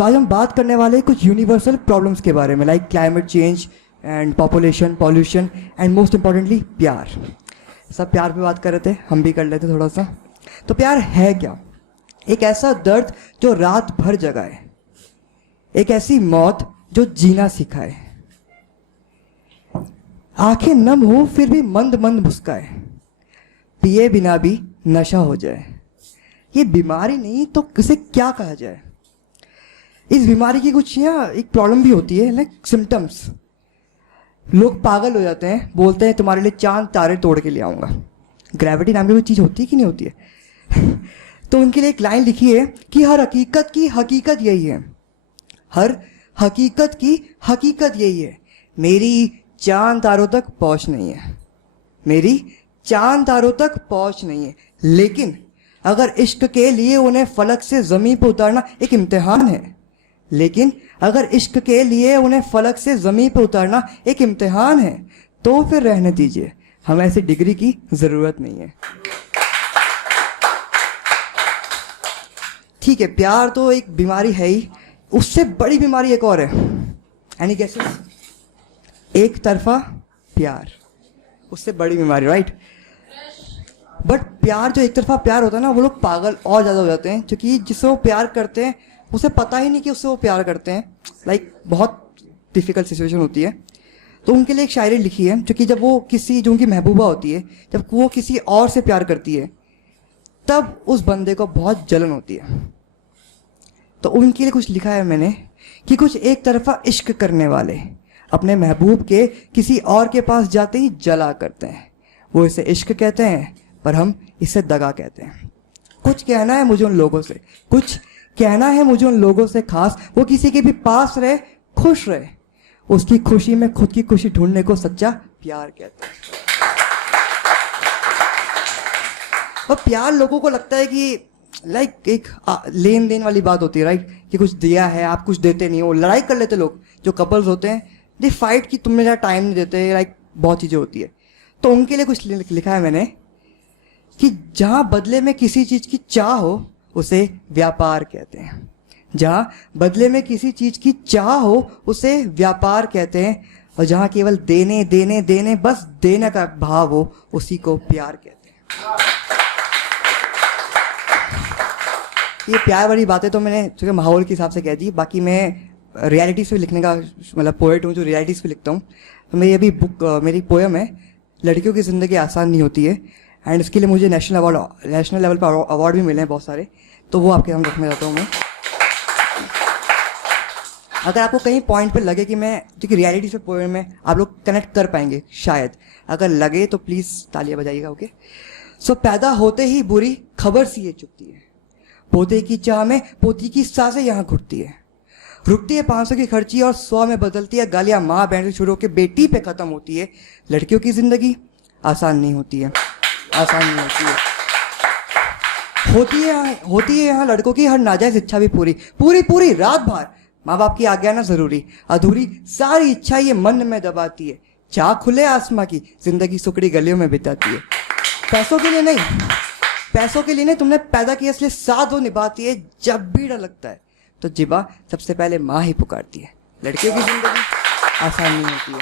तो आज हम बात करने वाले हैं कुछ यूनिवर्सल प्रॉब्लम्स के बारे में, like climate change and population, pollution and most importantly प्यार। सब प्यार पे बात कर रहे थे, हम भी कर लेते थोड़ा सा। तो प्यार है क्या? एक ऐसा दर्द जो रात भर जगाए, एक ऐसी मौत जो जीना सिखाए, आंखें नम हो फिर भी मंद मंद मुस्काए, पिए बिना भी नशा हो जाए। ये बीमारी नहीं तो किसे क्या कहा जाए। इस बीमारी की कुछ यहाँ एक प्रॉब्लम भी होती है, लाइक सिम्टम्स। लोग पागल हो जाते हैं, बोलते हैं तुम्हारे लिए चांद तारे तोड़ के ले आऊंगा। ग्रेविटी नाम की कोई चीज़ होती है कि नहीं होती है? तो उनके लिए एक लाइन लिखी है कि हर हकीकत की हकीकत यही है, हर हकीकत की हकीकत यही है, मेरी चांद तारों तक पहुंच नहीं है, मेरी चांद तारों तक पहुंच नहीं है। लेकिन अगर इश्क के लिए उन्हें फलक से जमीन पर उतारना एक इम्तिहान है, लेकिन अगर इश्क के लिए उन्हें फलक से जमीन पर उतारना एक इम्तिहान है, तो फिर रहने दीजिए, हमें ऐसी डिग्री की जरूरत नहीं है। ठीक है, प्यार तो एक बीमारी है ही, उससे बड़ी बीमारी एक और है। Any guesses? एक तरफा प्यार, उससे बड़ी बीमारी, राइट? बट प्यार, जो एक तरफा प्यार होता है ना, वो लोग पागल और ज्यादा हो जाते हैं, क्योंकि जिससे वो प्यार करते हैं उसे पता ही नहीं कि उससे वो प्यार करते हैं। लाइक बहुत डिफिकल्ट सिचुएशन होती है। तो उनके लिए एक शायरी लिखी है, क्योंकि जब वो किसी, जो उनकी महबूबा होती है, जब वो किसी और से प्यार करती है, तब उस बंदे को बहुत जलन होती है। तो उनके लिए कुछ लिखा है मैंने कि कुछ एक तरफा इश्क करने वाले अपने महबूब के किसी और के पास जाते ही जला करते हैं। वो इसे इश्क कहते हैं, पर हम इसे दगा कहते हैं। कुछ कहना है मुझे उन लोगों से, कुछ कहना है मुझे उन लोगों से खास, वो किसी के भी पास रहे, खुश रहे, उसकी खुशी में खुद की खुशी ढूंढने को सच्चा प्यार कहते हैं। और प्यार लोगों को लगता है कि लाइक एक लेन देन वाली बात होती है, राइट? कि कुछ दिया है, आप कुछ देते नहीं हो। लड़ाई कर लेते लोग, जो कपल्स होते हैं, दे फाइट कि तुम मेरा टाइम नहीं देते, लाइक बहुत चीजें होती है। तो उनके लिए कुछ लिखा है मैंने कि जहां बदले में किसी चीज की चाह हो, उसे व्यापार कहते हैं। जहां बदले में किसी चीज की चाह हो, उसे व्यापार कहते हैं। और जहां केवल देने देने देने, बस देने का भाव हो, उसी को प्यार कहते हैं। ये प्यार वाली बातें तो मैंने चूंकि माहौल के हिसाब से कह दी, बाकी मैं रियलिटीज पे लिखने का मतलब पोएट हूँ, जो रियलिटीज पे लिखता हूँ। तो मेरी अभी बुक, मेरी पोएम है लड़कियों की जिंदगी आसान नहीं होती है, एंड इसके लिए मुझे नेशनल लेवल पर अवार्ड भी मिले हैं बहुत सारे। तो वो आपके सामने रखना चाहता हूँ मैं। अगर आपको कहीं पॉइंट पे लगे कि मैं, क्योंकि रियलिटी से पोएम में आप लोग कनेक्ट कर पाएंगे शायद, अगर लगे तो प्लीज तालियां बजाइएगा, ओके? सो पैदा होते ही बुरी खबर सी ये चुपती है, पोते की चाह में पोती की सांसें यहाँ घुटती है, रुकती है 500 की खर्ची और 100 में बदलती है, गालियां माँ बहन से शुरू होकर बेटी पे खत्म होती है। लड़कियों की जिंदगी आसान नहीं होती है, आसान नहीं होती है। होती है यहाँ लड़कों की हर नाजायज इच्छा भी पूरी पूरी पूरी रात भर माँ बाप की आज्ञा ना जरूरी, अधूरी सारी इच्छा ये मन में दबाती है, चाह खुले आसमां की जिंदगी सुकड़ी गलियों में बिताती है। पैसों के लिए नहीं, पैसों के लिए नहीं, तुमने पैदा किया इसलिए साथ वो निभाती है। जब भी डर लगता है तो जिबा सबसे पहले माँ ही पुकारती है। लड़कियों की जिंदगी आसान नहीं होती है,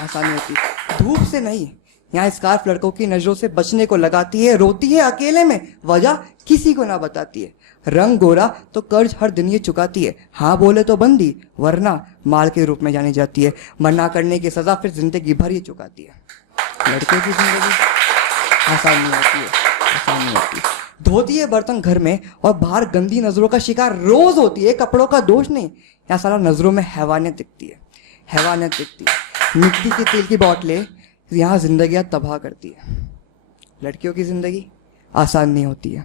आसान नहीं होती। धूप से नहीं, यहाँ स्कार्फ लड़कों की नजरों से बचने को लगाती है, रोती है अकेले में, वजह किसी को ना बताती है। रंग गोरा तो कर्ज हर दिन ये चुकाती है, हाँ बोले तो बंदी, वरना माल के रूप में जानी जाती है। मना करने की सजा फिर जिंदगी भर ये चुकाती है। लड़कियों की जिंदगी आसान नहीं होती है, आसान नहीं होती। धोती है बर्तन घर में और बाहर गंदी नजरों का शिकार रोज होती है, कपड़ों का दोष नहीं, यहाँ सारा नजरों में हैवानियत दिखती है, हैवानियत दिखती है। मिट्टी के तेल की बोतलें यहाँ जिंदगियां तबाह करती है। लड़कियों की जिंदगी आसान नहीं होती है,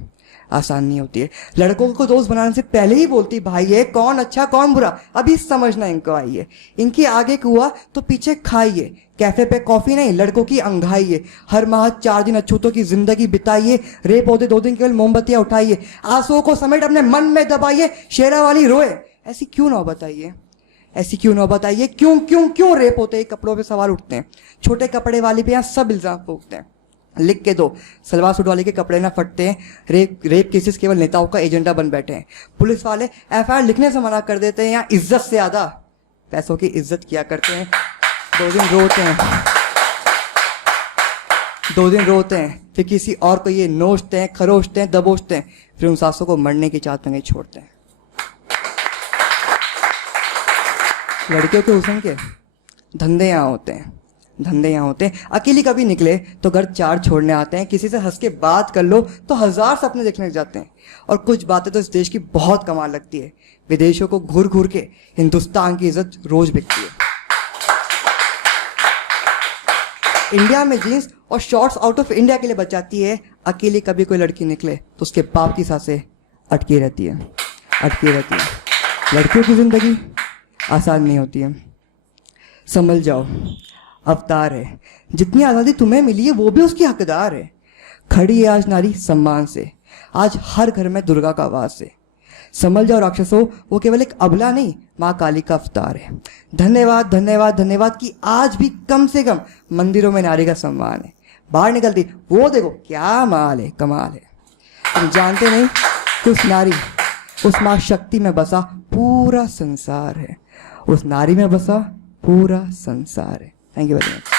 आसान नहीं होती है। लड़कों को दोस्त बनाने से पहले ही बोलती भाई है कौन अच्छा कौन बुरा, अभी समझना इनको आइए, इनके आगे कुआ तो पीछे खाइए, कैफे पे कॉफी नहीं लड़कों की अंघाइए, हर माह 4 दिन अछूतों की जिंदगी बिताइए, रे पौधे 2 दिन केवल मोमबत्तियां उठाइए, आंसुओं को समेट अपने मन में दबाइए, शेरा वाली रोए ऐसी क्यों ना बताइए, ऐसी क्यों ना बताइए, क्यों क्यों क्यों रेप होते हैं, कपड़ों पे सवाल उठते हैं, छोटे कपड़े वाली पे यहाँ सब इल्जाम फूकते हैं। लिख के दो, सलवार सूट वाले के कपड़े ना फटते हैं, रेप केसेस केवल नेताओं का एजेंडा बन बैठे हैं, पुलिस वाले एफआईआर लिखने से मना कर देते हैं, यहाँ इज्जत से ज़्यादा पैसों की इज्जत किया करते हैं। 2 दिन रोते हैं, 2 दिन रोते हैं, फिर किसी और को ये नोचते हैं, खरोचते हैं, दबोचते हैं, फिर उन सासों को मरने की चाहत में नहीं छोड़ते हैं। लड़कियों के हुस्न के धंधे यहाँ होते हैं, धंधे यहाँ होते हैं। अकेली कभी निकले तो घर 4 छोड़ने आते हैं, किसी से हंस के बात कर लो तो 1000 सपने देखने लग जाते हैं। और कुछ बातें तो इस देश की बहुत कमाल लगती है, विदेशों को घूर घूर के हिंदुस्तान की इज्जत रोज बिकती है। इंडिया में जीन्स और शॉर्ट्स आउट ऑफ इंडिया के लिए बच जाती है, अकेली कभी कोई लड़की निकले तो उसके बाप की सांसें अटकी रहती है, अटकी रहती है। लड़कियों की जिंदगी आसान नहीं होती है, समझ जाओ अवतार है, जितनी आज़ादी तुम्हें मिली है वो भी उसकी हकदार है। खड़ी है आज नारी सम्मान से, आज हर घर में दुर्गा का वास है। समझ जाओ राक्षसों, वो केवल एक अबला नहीं, माँ काली का अवतार है। धन्यवाद धन्यवाद धन्यवाद कि आज भी कम से कम मंदिरों में नारी का सम्मान है। बाहर निकलती वो देखो क्या माल है, कमाल है। तुम जानते नहीं कि उस नारी, उस माँ शक्ति में बसा पूरा संसार है, उस नारी में बसा पूरा संसार है। Thank you very much.